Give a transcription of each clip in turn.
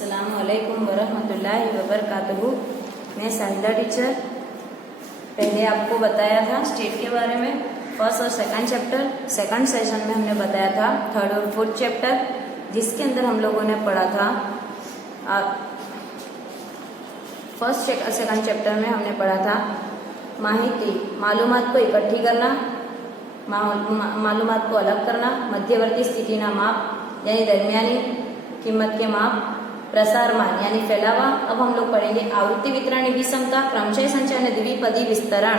अस्सलामुअलैकुम वरहमतुल्लाहि वबरकातुहू। मैं साहिदा टीचर। पहले आपको बताया था स्टेट के बारे में, फर्स्ट और सेकंड चैप्टर। सेकंड सेशन में हमने बताया था थर्ड और फोर्थ चैप्टर, जिसके अंदर हम लोगों ने पढ़ा था फर्स्ट सेकंड चैप्टर में हमने पढ़ा था माहिती, मालूमात को इकट्ठी करना, मालूमात को अलग करना, मध्यवर्ती स्थिति ना माप यानी दरमियानी कीमत के माप, प्रसारमान यानी फैलावा। अब हम लोग पढ़ेंगे आवृत्ति वितरणी विषमता, क्रमशः संचयन द्विपदी विस्तरण।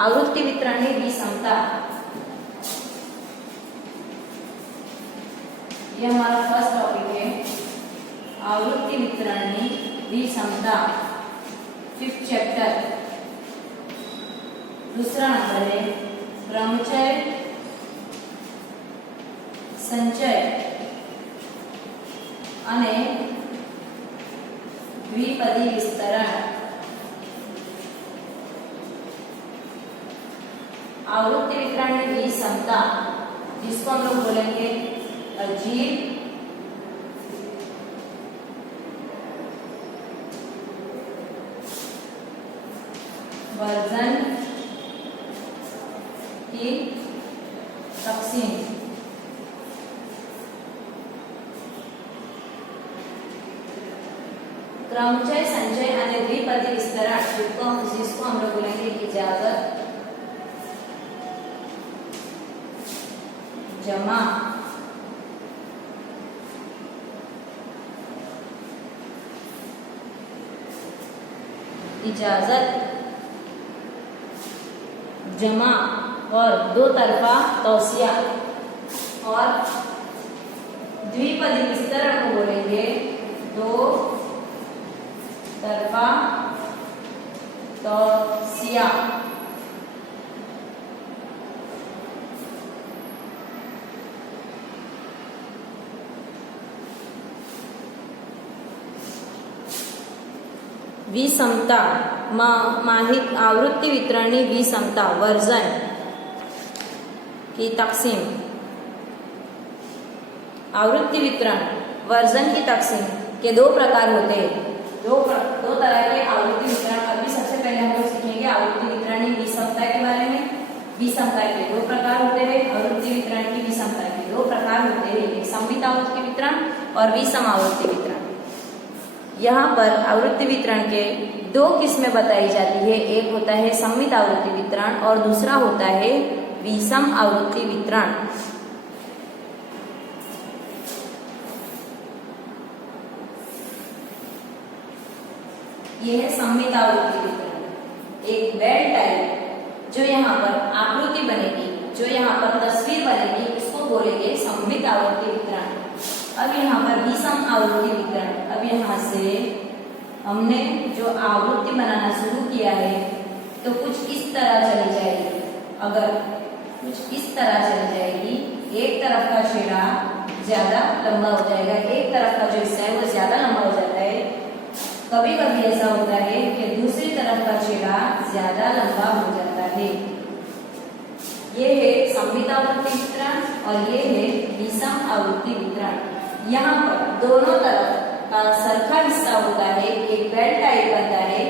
आवृत्ति वितरणी विषमता, ये हमारा फर्स्ट टॉपिक है। आवृत्ति वितरणी विषमता, फिफ्थ चैप्टर। दूसरा नंबर है क्रमचय संचय અને द्विपदी विस्तरण। आवृत्ति वितरण में विषमता, जिसको हम लोग बोलेंगे अजीब वर्जन की तकसीम। क्रमचय संचय અને द्विपदी विस्तरण, जिसको हम लोग बोलेंगे इजाजत जमा इजाजत जमा और दो तरफा तौसिया। और द्विपदी विस्तरण को बोलेंगे दो तरफा तौसिया। विषमता, आवृत्ति वितरणी विषमता, वर्जन की तकसीम। आवृत्ति वितरण वर्जन की तकसीम के दो प्रकार होते हैं। दो तरह के आवृत्ति वितरण। अभी सबसे पहले हम लोग सीखेंगे आवृत्ति वितरणी विषमता के बारे में। विषमता के दो प्रकार होते हैं। आवृत्ति वितरण की विषमता के दो प्रकार होते हैं, एक सममित आवृत्ति वितरण और विषम आवृत्ति वितरण। यहाँ पर आवृत्ति वितरण के दो किस्में बताई जाती है, एक होता है सममित आवृत्ति वितरण और दूसरा होता है विषम आवृत्ति वितरण। यह है सममित आवृत्ति वितरण, एक बेल टाइप जो यहाँ पर आकृति बनेगी, जो यहाँ पर तस्वीर बनेगी, उसको बोलेंगे सममित आवृत्ति वितरण। अब यहाँ पर विषम आवृत्ति वितरण। अब यहाँ से हमने जो आवृत्ति बनाना शुरू किया है तो कुछ इस तरह चली जाएगी। अगर कुछ इस तरह चली जाएगी, एक तरफ का छेड़ा ज्यादा लंबा हो जाएगा, एक तरफ का जो हिस्सा है वो ज्यादा लंबा हो जाता है। कभी कभी ऐसा होता है कि दूसरी तरफ का छेड़ा ज्यादा लंबा हो जाता है। ये है सममित आवृत्ति वितरण और ये है विषम आवृत्ति वितरण। यहाँ पर दोनों तरफ का सरखा हिस्सा होता है, एक बेल टाइप बनता है,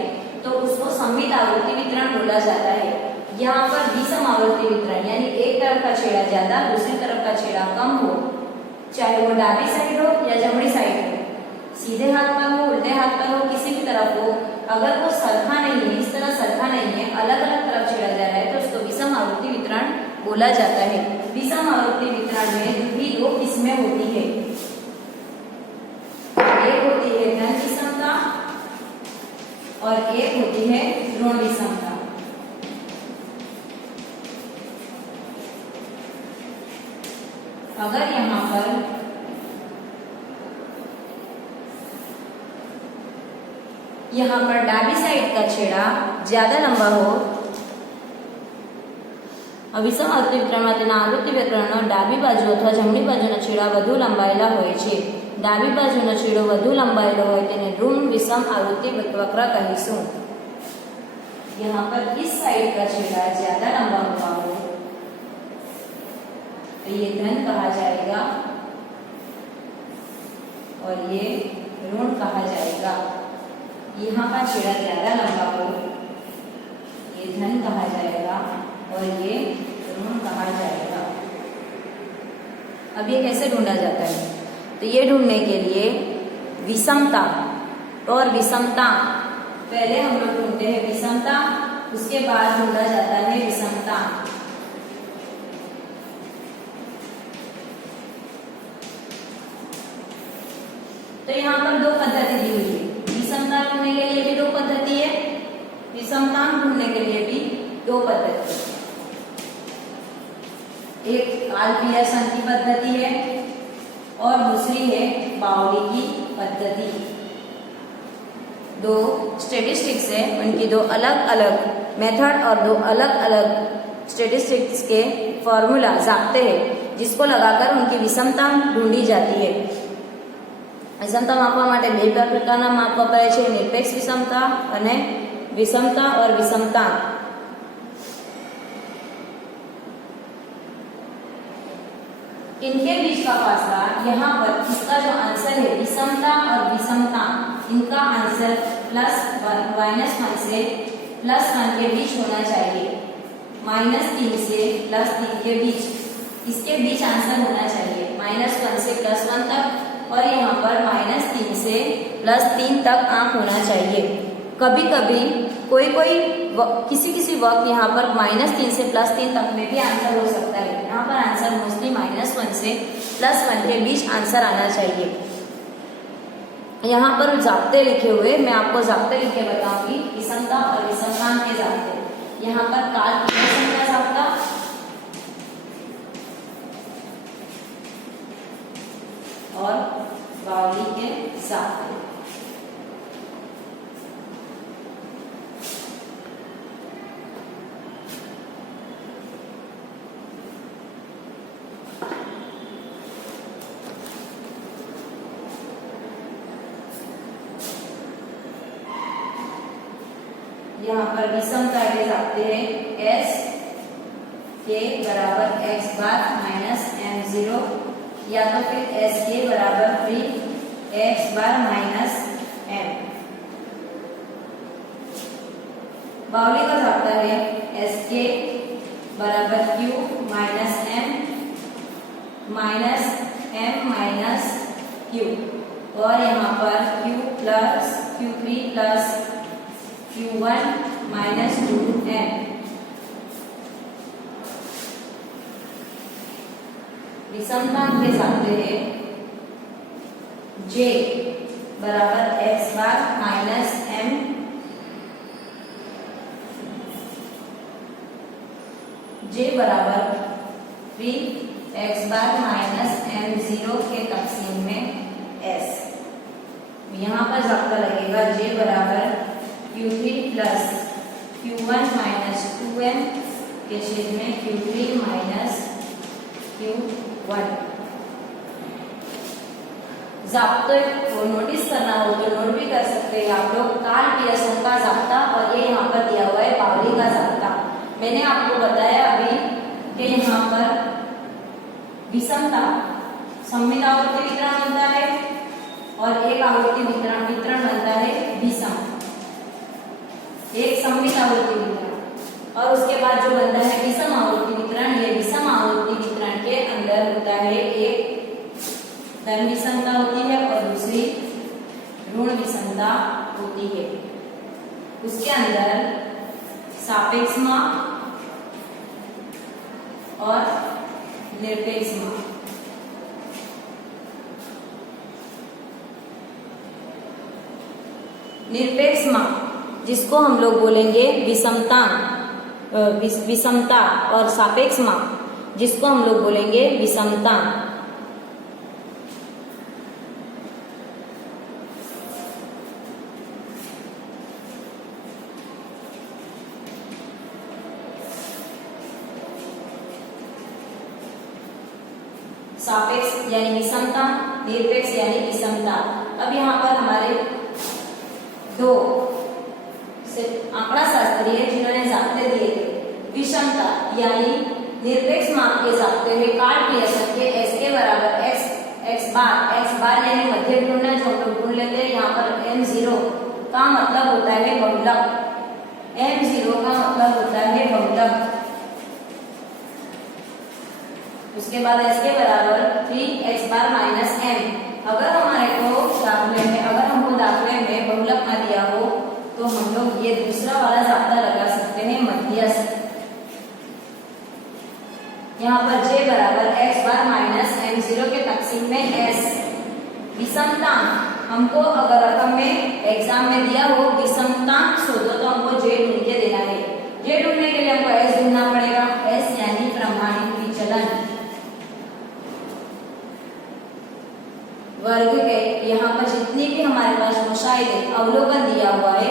तो उसको सममित आवृत्ति वितरण बोला जाता है। यहाँ पर विषम आवृत्ति वितरण यानी एक तरफ का छेड़ा ज्यादा, दूसरी तरफ का छेड़ा कम हो, चाहे वो डाबी साइड हो या जमणी साइड हो, सीधे हाथ पर हो, उल्टे हाथ पर हो, किसी भी तरफ हो, अगर वो सरखा नहीं है, इस तरह सरखा नहीं है, अलग अलग तरफ छेड़ा जा रहा है, तो उसको विषम आवृत्ति वितरण बोला जाता है। विषम आवृत्ति वितरण में भी दो किस्में होती है, एक होती है धन विषमता और एक होती है ऋण विषमता। अगर यहाँ पर डाबी साइड का छेड़ा ज्यादा लंबा हो, વિષમ આવૃત્તિ વિતરણમાં તેના આવૃત્તિ વિતરણનો ડાબી બાજુ અથવા જમણી બાજુનો છેડા વધુ લંબાયેલા હોય છે। ડાબી બાજુનો છેડો વધુ લંબાયેલો હોય તેને ઋણ વિષમ આવૃત્તિ વક્ર કહીશું। यहाँ पर इस साइड का छेड़ा ज्यादा लंबा हुआ हो तो ये धन कहा जाएगा और ये ऋण कहा जाएगा। यहाँ का छेड़ा ज्यादा लंबा हो, ये धन कहा जाएगा और ये ऋण कहा जाएगा। अब ये कैसे ढूंढा जाता है? तो ये ढूंढने के लिए विषमता और विषमता, पहले हम लोग ढूंढते हैं विषमता, उसके बाद ढूंढा जाता है विषमता। तो यहाँ पर दो पद्धति दी हुई है। विषमता ढूंढने के लिए भी दो पद्धति है, विषमता ढूंढने के लिए भी दो पद्धति। एक काल-पियर्सन की पद्धति है और दूसरी है बाउली की पद्धति। दो स्टेटिस्टिक्स है, उनकी दो अलग अलग मेथड और दो अलग अलग स्टेटिस्टिक्स के फॉर्मूला जाते हैं, जिसको लगाकर उनकी विषमता ढूंढी जाती है। વિષમતા માપવા માટે બે પ્રકારના માપ વપરાય છે, નિરપેક્ષ વિષમતા અને વિષમતા और વિષમતા। इनके बीच का फासला, यहाँ पर इसका जो आंसर है विषमता और विषमता, इनका आंसर -1 से +1 के बीच होना चाहिए। -3 से +3 के बीच, इसके बीच आंसर होना चाहिए -1 से +1 तक, और यहाँ पर -3 से +3 तक आंक होना चाहिए। कभी कभी किसी वक्त यहाँ पर -3 से +3 तक में भी आंसर हो सकता है। यहाँ पर आंसर मोस्टली -1 से +1 के बीच आंसर आना चाहिए। यहाँ पर जाप्ते लिखे हुए, मैं आपको जाप्ते लिख के बताऊंगी, विषमता और विषमता के जाप्ते। यहाँ पर काल-पियर्सन का जाप्ता और बाउली के जाप्ते। यहाँ पर विषमता के जाप्ते हैं S के बराबर x बार माइनस m0, या तो फिर S के बराबर 3x बार माइनस m। बाउली का जाप्ता है S के बराबर q minus m minus m minus q, और यहाँ पर q plus q3 plus q1 minus 2m। विषमता के जाप्ते हैं J बराबर x बार माइनस m J बराबर 3x बार माइनस m0 के तकसीम में s। यहाँ पर जाप्ता लगेगा J बराबर q3 plus q1 minus 2m के छेद में q3 माइनस q1। जाप्ते को नोटिस करना हो तो नोट भी कर सकते हैं आप लोग। काल-पियर्सन का जाप्ता, और ये यहाँ पर दिया हुआ है बाउली का जाप्ता। मैंने आपको बताया अभी कि यहाँ पर विषमता सममित आवर्ती वितरण बनता है और एक आवर्ती वितरण बनता है विषम, एक सममित आवर्ती वितरण, और उसके बाद जो बनता है विषम आवर्ती वितरण। ये विषम आवर्ती वितरण के अंदर होता है एक धन विषमता होती है और दूसरी ऋण विषमता होती है। उसके अंदर सापेक्ष माप और निरपेक्ष माप। निरपेक्ष माप जिसको हम लोग बोलेंगे विषमता, और सापेक्ष माप जिसको हम लोग बोलेंगे विषमता। सापेक्ष यानी विषमता, निरपेक्ष यानी विषमता। अब यहाँ पर हमारे दो आंकड़ा शास्त्री है जिन्होंने जाप्ते दिए थे। विषमता यानी निरपेक्ष माप के जाप्ते हुए काल-पियर्सन के S के बराबर x एक्स बार यानी मध्य ढूंढना, जो हम लोग ढूंढ लेते हैं। यहाँ पर m0 का मतलब होता है बहुलक, m0 का मतलब होता है बहुलक। उसके बाद s के बराबर 3x बार माइनस m। अगर हमारे को दाखिले में, अगर हमको दाखिले में बहुलक ना दिया हो तो हम लोग ये दूसरा वाला जाब्ता लगा सकते हैं, मध्यस्थ। यहाँ पर j बराबर x बार माइनस m0 के तकसीम में s। विषमतांक हमको अगर रकम में एग्जाम में दिया हो विषमतांक शोधो तो हमको j ढूंढ के देना है। j ढूंढने के लिए हमको s ढूंढना पड़ेगा, s यानी प्रमाणित विचलन। वर्ग के यहाँ पर जितनी भी हमारे पास मुशाहिदे अवलोकन दिया हुआ है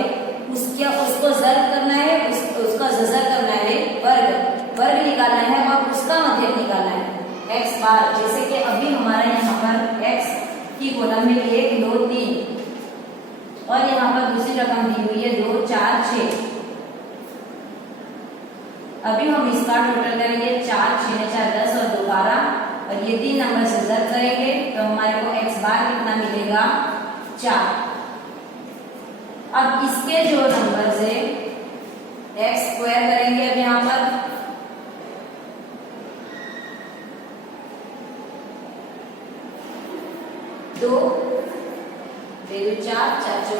उसको ज़र्ब करना है, उसका जज़र करना है, वर्ग निकालना है और उसका मध्यक निकालना है। एक्स बार जैसे कि अभी हमारा यहाँ पर एक्स की कॉलम में 1 2 3 और यहाँ पर दूसरी रकम दी हुई है 2 4 6। अभी हम इसका टोटल करेंगे 4 6 4 10 और 2 12 और ये 3 नंबर से ज़र्ब करेंगे तो हमारे को एक्स बार कितना मिलेगा 4। अब इसके जो नंबर से एक्स स्क्वायर करेंगे, अब यहाँ पर दो 4 4 4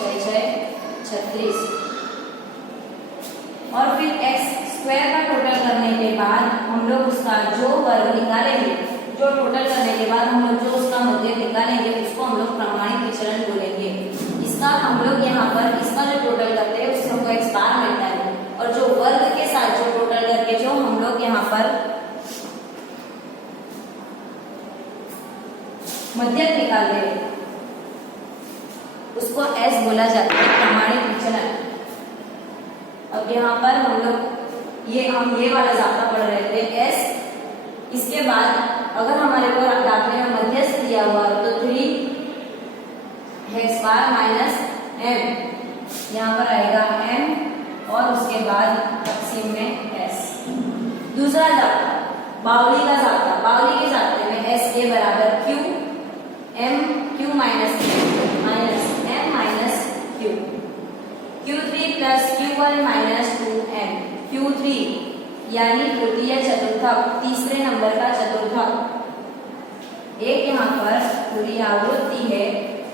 6 6 36 और फिर एक्स स्क्वायर का टोटल करने के बाद हम लोग उसका जो वर्ग निकालेंगे, जो टोटल करने के बाद हम लोग जो उसका मध्य निकालेंगे उसको हम लोग प्रमाणित विचलन बोलेंगे। इसका हम लोग यहाँ पर इसका जो टोटल करते हैं उससे हमको एक्स बार मिलता है और जो वर्ग के साथ जो टोटल करके जो हम लोग यहाँ पर मध्यक निकाल रहे हैं उसको एस बोला जाता है, प्रमाणित विचलन। अब यहाँ पर हम लोग हम ये वाला जाब्ता पढ़ रहे थे एस। इसके बाद अगर हमारे को दाखिले में मध्यस्थ दिया हुआ तो 3 एक्स बार माइनस m, यहाँ पर आएगा m और उसके बाद तकसीम में s। दूसरा जाब्ता बावली का जाब्ता, बावली के जाब्ते में s के बराबर q m q minus m minus q, q3 plus q1 minus 2m। q3 यानी तृतीय चतुर्थक, तीसरे नंबर का चतुर्थक। एक यहाँ पर पूरी आवृत्ति है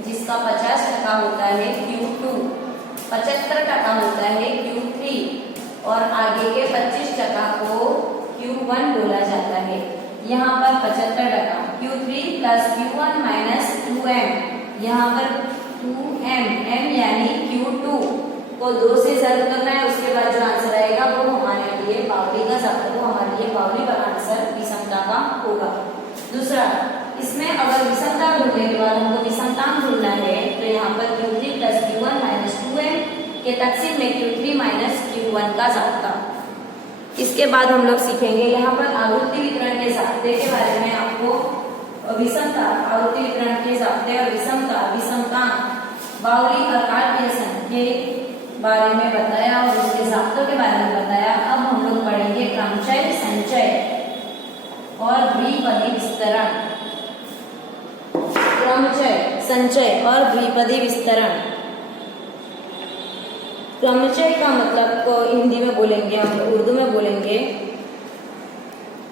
जिसका 50% होता है q2, 75% होता है q3 और आगे के 25% को q1 बोला जाता है। यहाँ पर 75% q3 plus q1 minus 2m, यहाँ पर 2m, m यानी q2 को 2 से ज़र्ब करना है। उसके बाद जो आंसर आएगा वो हमारे लिए बावली का जाब्ता, वो हमारे लिए बावली का आंसर विषमता का होगा। दूसरा, इसमें अगर विषमता ढूंढने के बाद हमको विषमतांक ढूंढना है तो यहाँ पर q3 plus q1 minus 2m के तकसीम में q3 माइनस q1 का जाब्ता। इसके बाद हम लोग सीखेंगे यहाँ पर आवृत्ति वितरण के जाब्ते के बारे में। आपको विषमता, आवृत्ति वितरण के जाब्ते और विषमता, विषमतांक, बावली और कार्टेशियन के बारे में बताया और उसके जाब्तों के बारे में बताया। अब हम लोग पढ़ेंगे क्रमचय, संचय और द्विपदी विस्तरण। क्रमचय, संचय और द्विपदी विस्तरण। क्रमचय का मतलब को हिंदी में बोलेंगे, हम उर्दू में बोलेंगे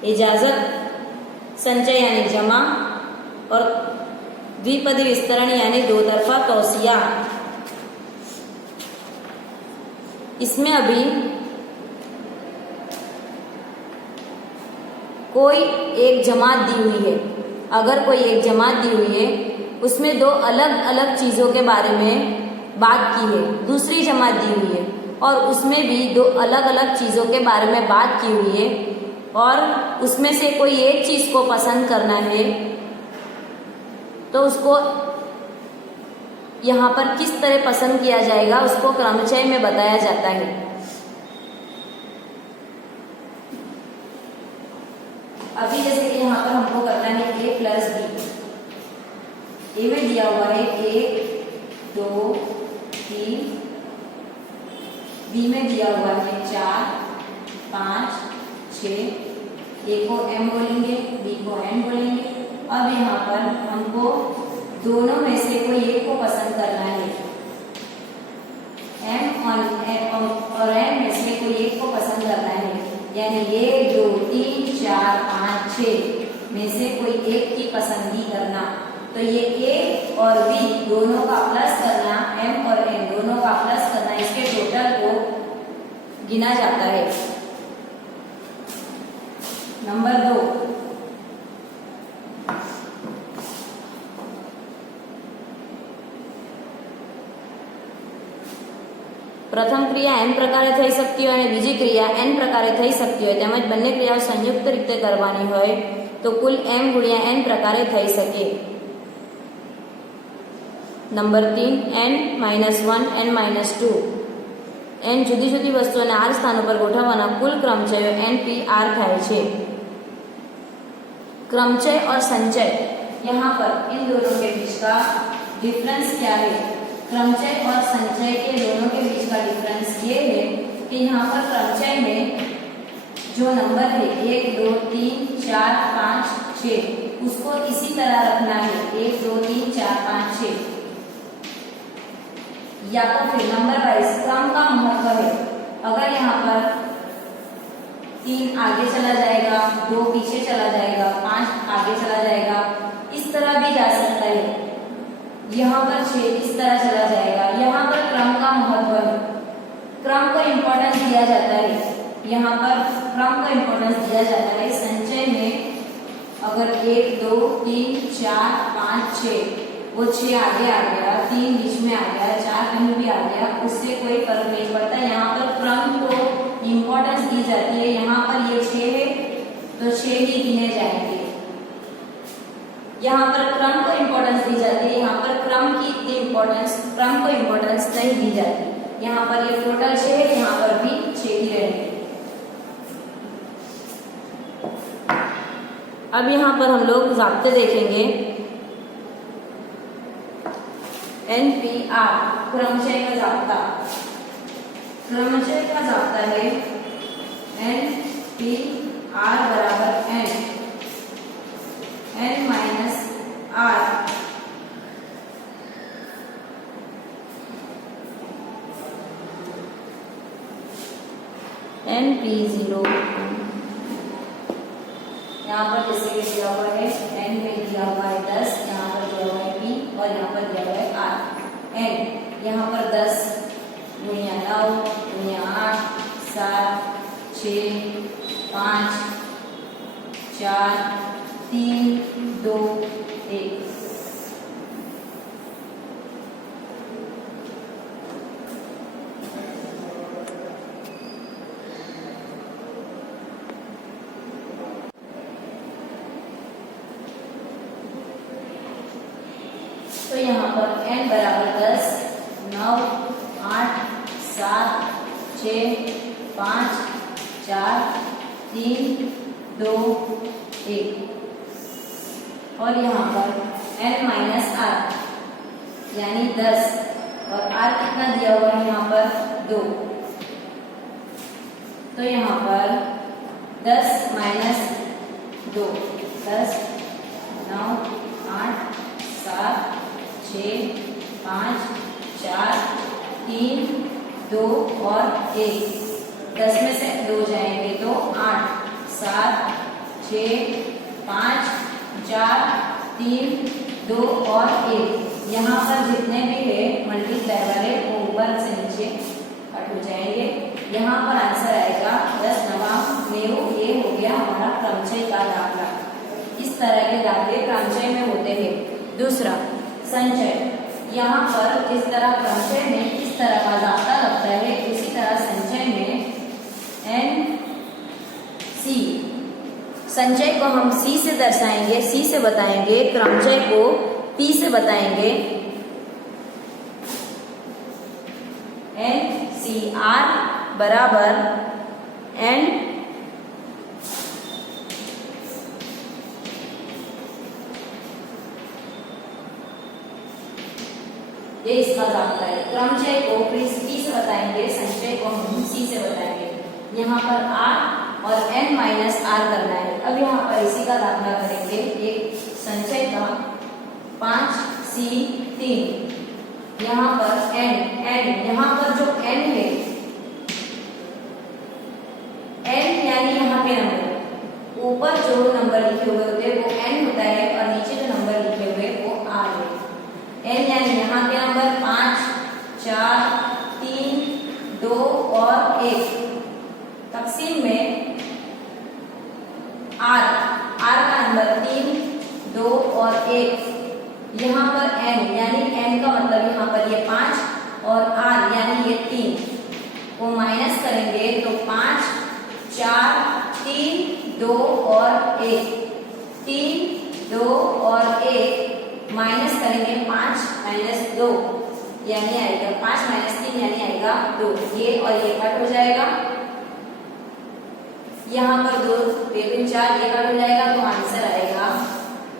इजाजत, संचय यानी जमा और द्विपदी विस्तरण यानी दो तरफा तौसिया। इसमें अभी कोई एक जमात दी हुई है, अगर कोई एक जमात दी हुई है उसमें दो अलग अलग चीज़ों के बारे में बात की है, दूसरी जमात दी हुई है और उसमें भी दो अलग अलग चीज़ों के बारे में बात की हुई है और उसमें से कोई एक चीज़ को पसंद करना है तो उसको यहाँ पर किस तरह पसंद किया जाएगा उसको क्रमचय में बताया जाता है। अभी जैसे कि यहाँ पर हमको करना है a प्लस बी। ए में दिया हुआ है 1 2 3, बी में दिया हुआ है 4 5 6। ए को m बोलेंगे, बी को n बोलेंगे अब यहाँ पर हमको दोनों में से कोई एक को पसंद करना है। m और n में से कोई एक को पसंद करना है, यानी 1 2 3 4 5 6 में से कोई एक की पसंदगी करना। तो ये a और b दोनों का प्लस करना, m और n दोनों का प्लस करना, इसके टोटल को गिना जाता है। नंबर 2, प्रथम क्रिया n પ્રકારે થઈ શકતી હોય અને બીજી ક્રિયા n પ્રકારે થઈ શકતી હોય, તેમજ બંને ક્રિયાઓ સંયુક્ત રીતે કરવાની હોય તો કુલ m ગુણ્યા n પ્રકારે થઈ શકે। નંબર 3, n-1 n-2 n જુદી જુદી વસ્તુઓને r સ્થાનો પર ગોઠવવાના કુલ ક્રમચયો npr થાય છે। क्रमचय और संचय, यहाँ पर इन दोनों के बीच का डिफरेंस क्या है? क्रमचय और संचय के दोनों के बीच का डिफरेंस ये है कि यहाँ पर क्रमचय में जो नंबर है 1 2 3 4 5 6 उसको इसी तरह रखना है, 1 2 3 4 5 6, या तो फिर नंबर वाइज क्रम का महत्व है। अगर यहाँ पर 3 आगे चला जाएगा, 2 पीछे चला जाएगा, 5 आगे चला जाएगा, इस तरह भी जा सकता है। यहाँ पर 6 इस तरह चला जाएगा। यहाँ पर क्रम का महत्व है, क्रम को इम्पोर्टेंस दिया जाता है। यहाँ पर क्रम को इम्पोर्टेंस दिया जाता है। संचय में अगर 1 2 3 4 5 6 वो 6 आगे आ गया, 3 बीच में आ गया, 4 कहीं भी आ गया, उससे कोई फर्क नहीं पड़ता। यहाँ पर क्रम को इम्पोर्टेंस दी जाती है। यहाँ पर ये 6 है तो 6 ही गिने जाएंगे। यहाँ पर क्रम को इम्पोर्टेंस दी जाती है, यहाँ पर क्रम की इतनी इम्पोर्टेंस, क्रम को इम्पोर्टेंस नहीं दी जाती। यहाँ पर ये टोटल 6 है, यहाँ पर भी 6 ही रहेंगे। अब यहाँ पर हम लोग ज़ाब्ते देखेंगे। NPR क्रमचय का ज़ाब्ता, क्रमचय का ज़ाब्ता है NPR बराबर n माइनस r NP0। यहाँ पर जैसे कि दिया हुआ है n में दिया हुआ है 10, यहाँ पर दिया हुआ है p और यहाँ पर दिया हुआ है r। n यहाँ पर 10 गुणिया 9 गुणिया 8 7 6 5 4 3 2 1। तो यहाँ पर n बराबर 10 9 8 7 6 5 4 3 2 1 और यहाँ पर n माइनस r यानी 10 और r कितना दिया हुआ है यहाँ पर 2। तो यहाँ पर 10 माइनस 2 10 9 8 7 6 5 4 3 2 और 1। 10 में से 2 जाएंगे तो 8 7 6 5 4 3 2 और 1। यहाँ पर जितने भी है मल्टीप्लाई वाले वो ऊपर से नीचे कट हो जाएंगे। यहाँ पर आंसर आएगा 10 9 90। ये हो गया हमारा क्रमचय का दाखला। इस तरह के दाखले क्रमचय में होते हैं। दूसरा संचय, यहाँ पर जिस तरह क्रमचय में इस तरह का दाखला लगता है, उसी तरह संचय में NC, संचय को हम C से दर्शाएंगे, C से बताएंगे, क्रमचय को P से बताएंगे। NCR बराबर N ये इसका दाखला है। क्रमचय को P से बताएंगे, संचय को हम C से बताएंगे। यहाँ पर R और n माइनस r करना है। अब यहाँ पर इसी का दाखला करेंगे। एक संचय का 5C3 यहाँ पर n यहाँ पर जो n है n यानी यहाँ पे नंबर ऊपर जो नंबर लिखे हुए होते हैं वो n होता है और नीचे जो नंबर लिखे हुए वो r है। n यानी यहाँ के नंबर 5 4 3 2 और 1 तकसीम में r का नंबर 3 2 और 1 यहाँ पर n यानी n का मतलब यहाँ पर ये 5 और r यानी ये 3 को माइनस करेंगे तो 5 4 3 2 और 1 3 2 और 1 माइनस करेंगे 5 माइनस 2 यानी आएगा 5 माइनस 3 यानी आएगा 2। ये और ये कट हो जाएगा, यहाँ पर 2 2 4 ये कट हो जाएगा तो आंसर आएगा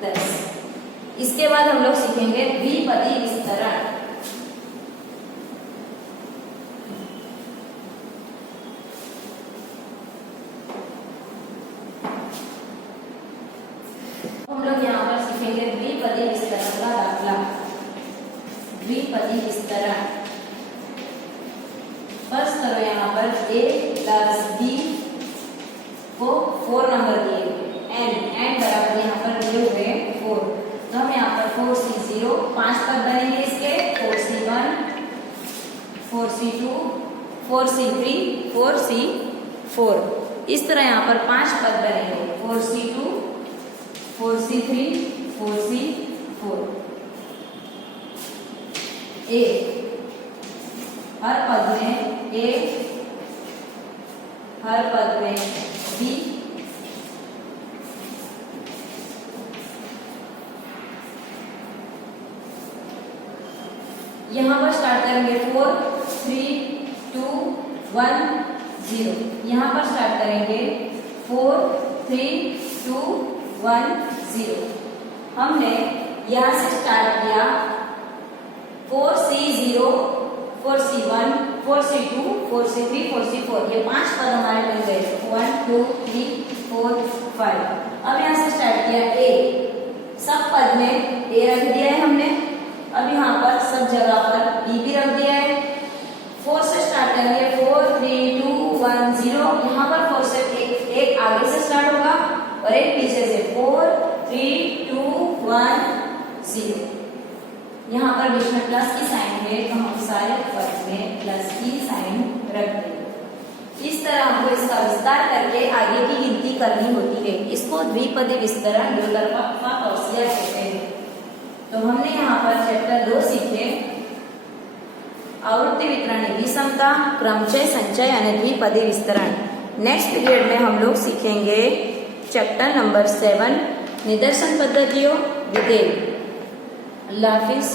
10। इसके बाद हम लोग सीखेंगे द्विपदी विस्तरण। हम लोग यहाँ पर सीखेंगे द्विपदी विस्तरण का दाखला। द्विपदी विस्तरण फर्स्ट करो, यहाँ पर a प्लस b को 4 नंबर दिए हुए n बराबर यहाँ पर दिए हुए 4, तो हम यहाँ पर 4C0 5 पद बनेंगे इसके 4C1 4C2 4C3 4C4 इस तरह यहाँ पर 5 पद बनेंगे 4C2 4C3 4C4। a हर पद में a हर पद में b यहाँ पर स्टार्ट करेंगे 4 3 2 1 0। यहाँ पर स्टार्ट करेंगे 4 3 2 1 0। हमने यहाँ से स्टार्ट किया 4C0 4C1 4C2 4C3 4C4 ये 5 पद हमारे बन गए 1 2 3 4 5। अब यहाँ से स्टार्ट किया a, सब पद में a रख दिया है हमने। अब यहाँ पर सब जगह पर b भी रख दिया है। 4 से स्टार्ट करेंगे 4 3 2 1 0। यहाँ पर 4 से एक आगे से स्टार्ट होगा और एक पीछे से 4 3 2 1 0। यहाँ पर बीच में प्लस की साइन है तो हम सारे पद में प्लस की साइन रख देंगे। इस तरह हमको इसका विस्तार करके आगे की गिनती करनी होती है। इसको द्विपदी विस्तरण द्वितर्फा कौशिक कहते हैं। तो हमने यहाँ पर चैप्टर 2 सीखे आवृत्ति वितरण विषमता, क्रमचय, संचय और द्विपदी विस्तरण। नेक्स्ट पीरियड में हम लोग सीखेंगे चैप्टर नंबर 7 निदर्शन पद्धतियों विधेय। अल्लाह हाफिज।